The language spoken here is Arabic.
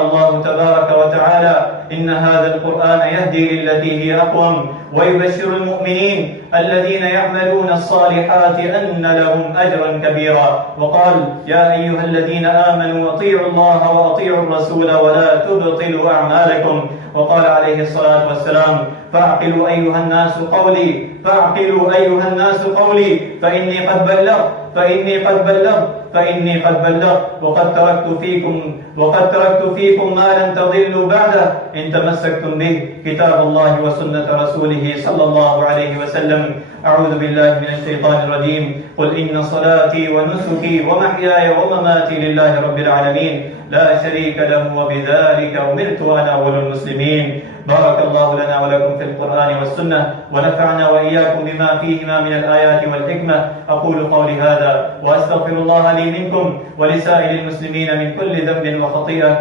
الله تبارك وتعالى: إن هذا القرآن يهدي للتي هي أقوم ويبشر المؤمنين الذين يعملون الصالحات أن لهم أجرا كبيرا. وقال: يا أيها الذين آمنوا أطيعوا الله وأطيعوا الرسول ولا تبطلوا أعمالكم. وقال عليه الصلاة والسلام: فاعقلوا أيها الناس قولي، فاعقلوا أيها الناس قولي، فإني قد بلغت وقد تركت فيكم ما لن تضلوا بعده إن تمسكتم به، كتاب الله وسنة رسوله صلى الله عليه وسلم. أعوذ بالله من الشيطان الرجيم. قل إن صلاتي ونسكي ومحياي ومماتي لله رب العالمين لا شريك له وبذلك أمرت وأنا أول المسلمين. بارك الله لنا ولكم في القرآن والسنة، ونفعنا وإياكم بما فيهما من الآيات والحكمة. أقول قولي هذا وأستغفر الله لي منكم ولسائر المسلمين من كل ذنب وخطيئة.